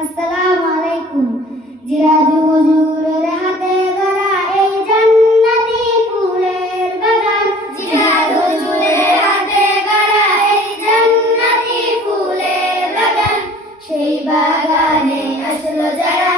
আসসালামু আলাইকুম। জিহাদু হুজুরের হাতে গড়া এই জান্নাতি ফুলের বাগান, জিহাদু হুজুরের হাতে গড়া এই জান্নাতি ফুলের বাগান, সেই বাগানে আসলো যারা